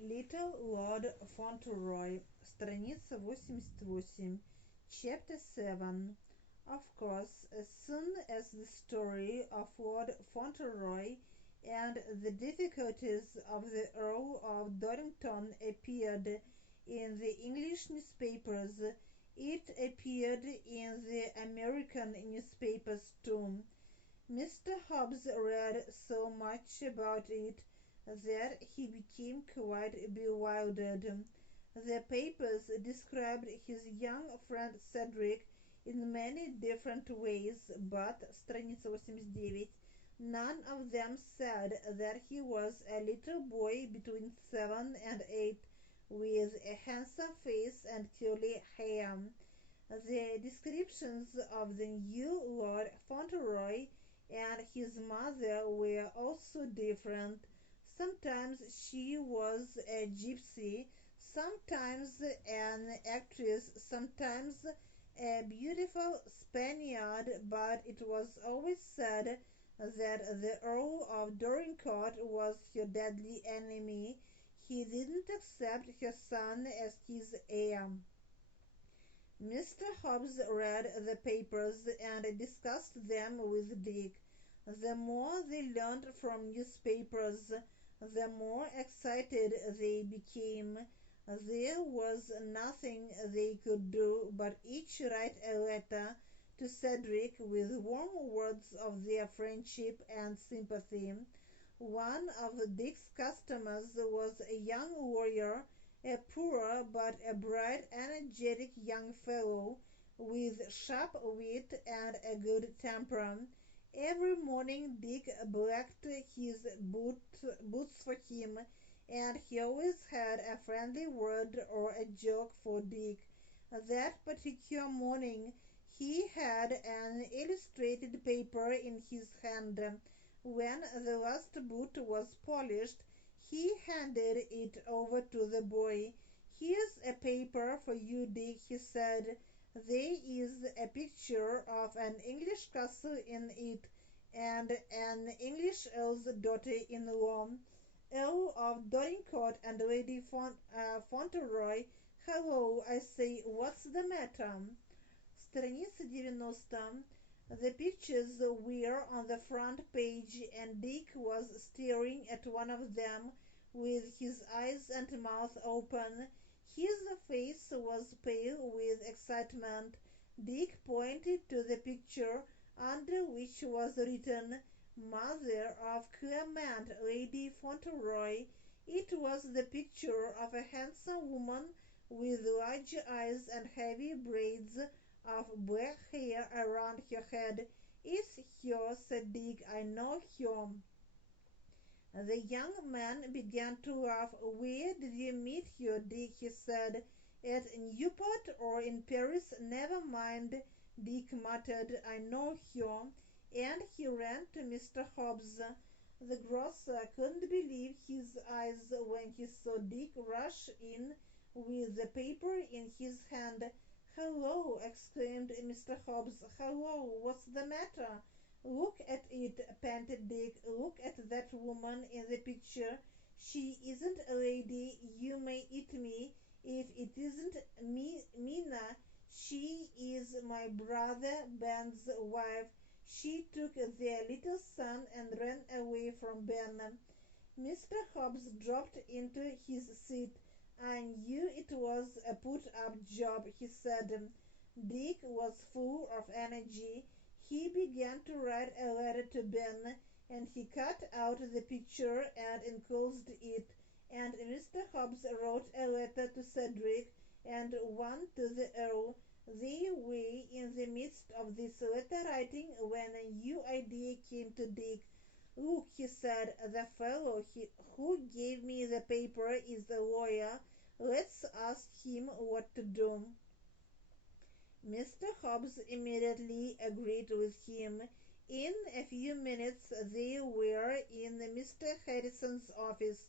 Little Lord Fauntleroy, страница 88, Chapter 7. Of course, as soon as the story of Lord Fauntleroy and the difficulties of the Earl of Dorrington appeared in the English newspapers, it appeared in the American newspapers too. Mr. Hobbs read so much about it that he became quite bewildered. The papers described his young friend Cedric in many different ways, but, страница 89, none of them said that he was a little boy between 7 and 8 with a handsome face and curly hair. The descriptions of the new Lord Fauntleroy and his mother were also different. Sometimes she was a gypsy, sometimes an actress, sometimes a beautiful Spaniard, but it was always said that the Earl of Dorincourt was her deadly enemy. He didn't accept her son as his heir. Mr. Hobbs read the papers and discussed them with Dick. The more they learned from newspapers, the more excited they became. There was nothing they could do but each write a letter to Cedric with warm words of their friendship and sympathy. One of Dick's customers was a young lawyer, a poor but a bright, energetic young fellow with sharp wit and a good temper. Every morning Dick blacked his boots for him, and he always had a friendly word or a joke for Dick. That particular morning he had an illustrated paper in his hand. When the last boot was polished, he handed it over to the boy. "Here's a paper for you, Dick," he said. "There is a picture of an English castle in it, and an English earl's daughter-in-law, Earl of Dorincourt and Lady Fauntleroy. Hello, I say, what's the matter?" Страница 90. The pictures were on the front page, and Dick was staring at one of them with his eyes and mouth open. His face was pale with excitement. Dick pointed to the picture, under which was written, "Mother of Clement, Lady Fauntleroy." It was the picture of a handsome woman with large eyes and heavy braids of black hair around her head. "It's her," said Dick. "I know her." The young man began to laugh. "Where did you meet her, Dick?" he said. "At Newport or in Paris? Never mind," Dick muttered. "I know her." And he ran to Mr. Hobbs. The grocer couldn't believe his eyes when he saw Dick rush in with the paper in his hand. "Hello!" exclaimed Mr. Hobbs. "Hello! What's the matter?" "Look at it," panted Dick. "Look at that woman in the picture. She isn't a lady. You may eat me if it isn't Mina. She is my brother Ben's wife. She took their little son and ran away from Ben." Mr. Hobbs dropped into his seat. "I knew it was a put-up job," he said. Dick was full of energy. He began to write a letter to Ben, and he cut out the picture and enclosed it, and Mr. Hobbs wrote a letter to Cedric and one to the Earl. They were in the midst of this letter writing when a new idea came to Dick. "Look," he said, "the fellow who gave me the paper is a lawyer. Let's ask him what to do." Mr. Hobbs immediately agreed with him. In a few minutes they were in Mr. Harrison's office.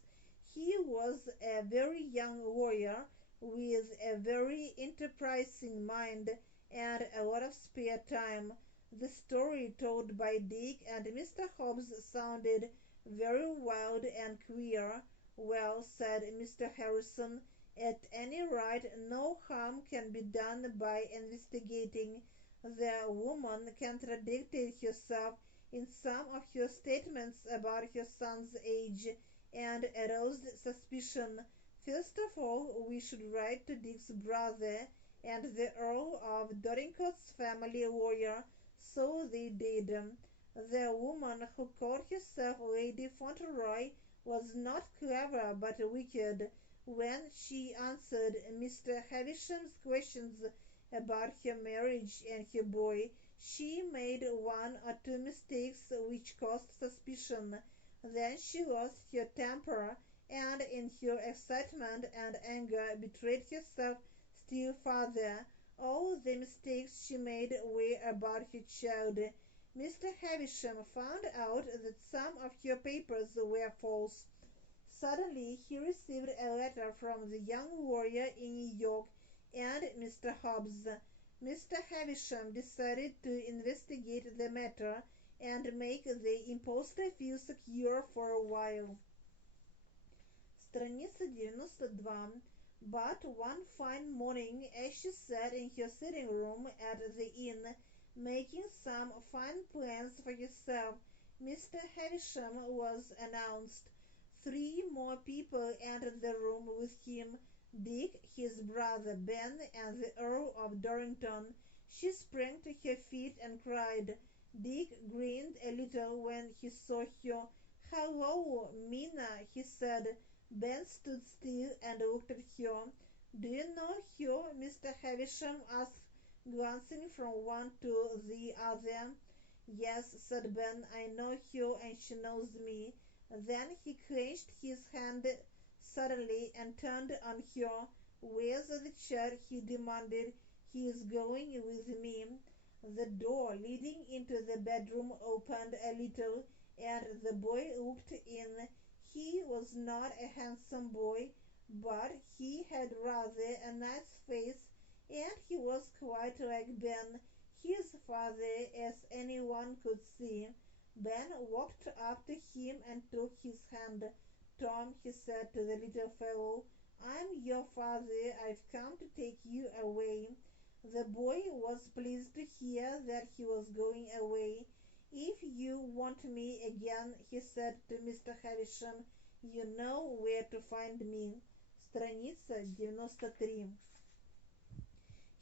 He was a very young lawyer with a very enterprising mind and a lot of spare time. The story told by Dick and Mr. Hobbs sounded very wild and queer. "Well," said Mr. Harrison, "at any rate no harm can be done by investigating. The woman contradicted herself in some of her statements about her son's age, and aroused suspicion. First of all, we should write to Dick's brother and the Earl of Dorincourt's family lawyer." So they did. The woman who called herself Lady Fauntleroy was not clever but wicked. When she answered Mr. Havisham's questions about her marriage and her boy, she made one or two mistakes which caused suspicion. Then she lost her temper, and in her excitement and anger betrayed herself still further. All the mistakes she made were about her child. Mr. Havisham found out that some of her papers were false. Suddenly he received a letter from the young lawyer in New York and Mr. Hobbs. Mr. Havisham decided to investigate the matter and make the impostor feel secure for a while. Страница 92. But one fine morning, as she sat in her sitting room at the inn, making some fine plans for herself, Mr. Havisham was announced. 3 more people entered the room with him: Dick, his brother Ben, and the Earl of Dorrington. She sprang to her feet and cried. Dick grinned a little when he saw her. "Hello, Minna," he said. Ben stood still and looked at her. "Do you know her?" Mr. Havisham asked, glancing from one to the other. "Yes," said Ben, "I know her and she knows me." Then he clenched his hand suddenly and turned on her. "Where's the chair?" he demanded. "He is going with me." The door leading into the bedroom opened a little, and the boy looked in. He was not a handsome boy, but he had rather a nice face, and he was quite like Ben, his father, as anyone could see. Ben walked up to him and took his hand. "Tom," he said to the little fellow, "I'm your father. I've come to take you away." The boy was pleased to hear that he was going away. "If you want me again," he said to Mr. Havisham, "you know where to find me." Страница 93.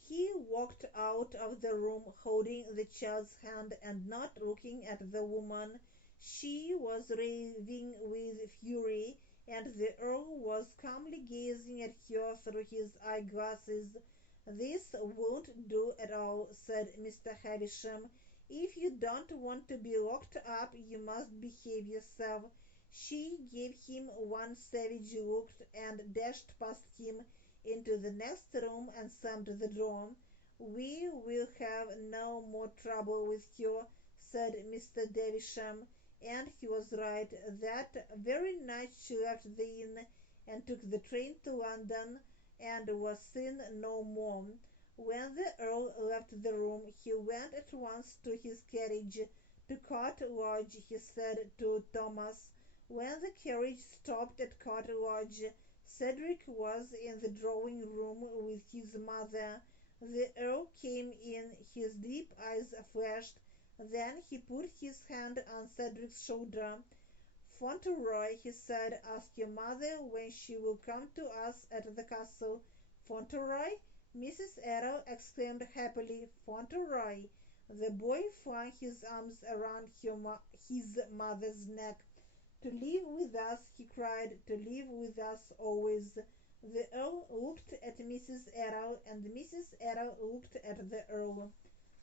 He walked out of the room holding the child's hand and not looking at the woman. She was raving with fury, and the Earl was calmly gazing at her through his eyeglasses. "This won't do at all," said Mr. Havisham. "If you don't want to be locked up, you must behave yourself." She gave him one savage look and dashed past him into the next room and slammed the door. "We will have no more trouble with her," said Mr. Davisham, and he was right. That very night she left the inn and took the train to London, and was seen no more. When the Earl left the room, he went at once to his carriage. "To Court Lodge," he said to Thomas. When the carriage stopped at Court Lodge, Cedric was in the drawing room with his mother. The Earl came in, his deep eyes flashed. Then he put his hand on Cedric's shoulder. "Fauntleroy," he said, "ask your mother when she will come to us at the castle." "Fauntleroy?" Mrs. Errol exclaimed happily. "Fauntleroy!" The boy flung his arms around his mother's neck. "To live with us," he cried, "to live with us always." The Earl looked at Mrs. Errol, and Mrs. Errol looked at the Earl.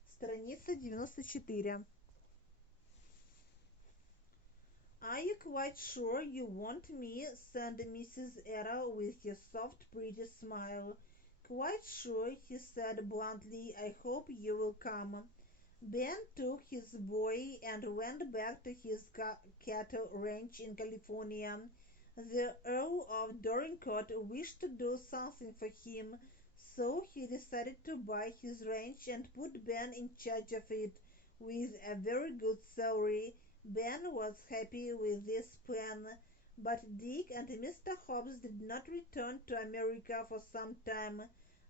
Страница 94. "Are you quite sure you want me?" said Mrs. Errol with her soft, pretty smile. "Quite sure," he said bluntly. "I hope you will come." Ben took his boy and went back to his cattle ranch in California. The Earl of Dorincourt wished to do something for him, so he decided to buy his ranch and put Ben in charge of it, with a very good salary. Ben was happy with this plan. But Dick and Mr. Hobbs did not return to America for some time.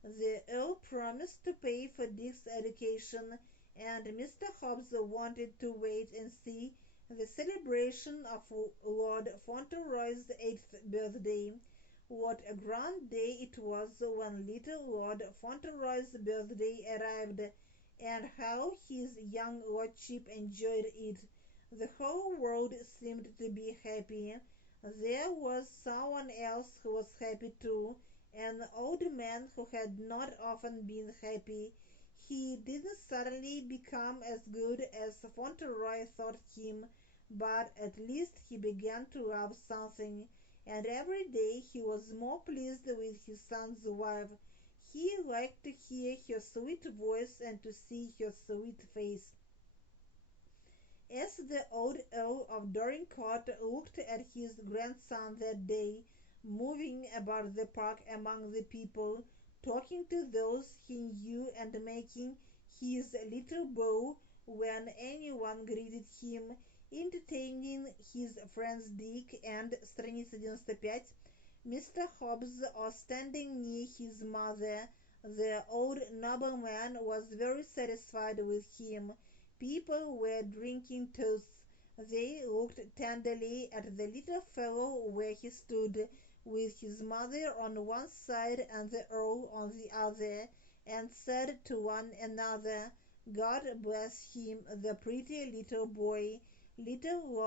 The Earl promised to pay for Dick's education, and Mr. Hobbs wanted to wait and see the celebration of Lord Fauntleroy's 8th birthday. What a grand day it was when little Lord Fauntleroy's birthday arrived, and how his young lordship enjoyed it. The whole world seemed to be happy. There was someone else who was happy too, an old man who had not often been happy. He didn't suddenly become as good as Fauntleroy thought him, but at least he began to love something, and every day he was more pleased with his son's wife. He liked to hear her sweet voice and to see her sweet face. As the old Earl of Dorincourt looked at his grandson that day, moving about the park among the people, talking to those he knew and making his little bow when anyone greeted him, entertaining his friends Dick and страница 95, Mr. Hobbs, or standing near his mother, the old nobleman was very satisfied with him. People were drinking toasts. They looked tenderly at the little fellow where he stood, with his mother on one side and the Earl on the other, and said to one another, "God bless him, the pretty little boy." Little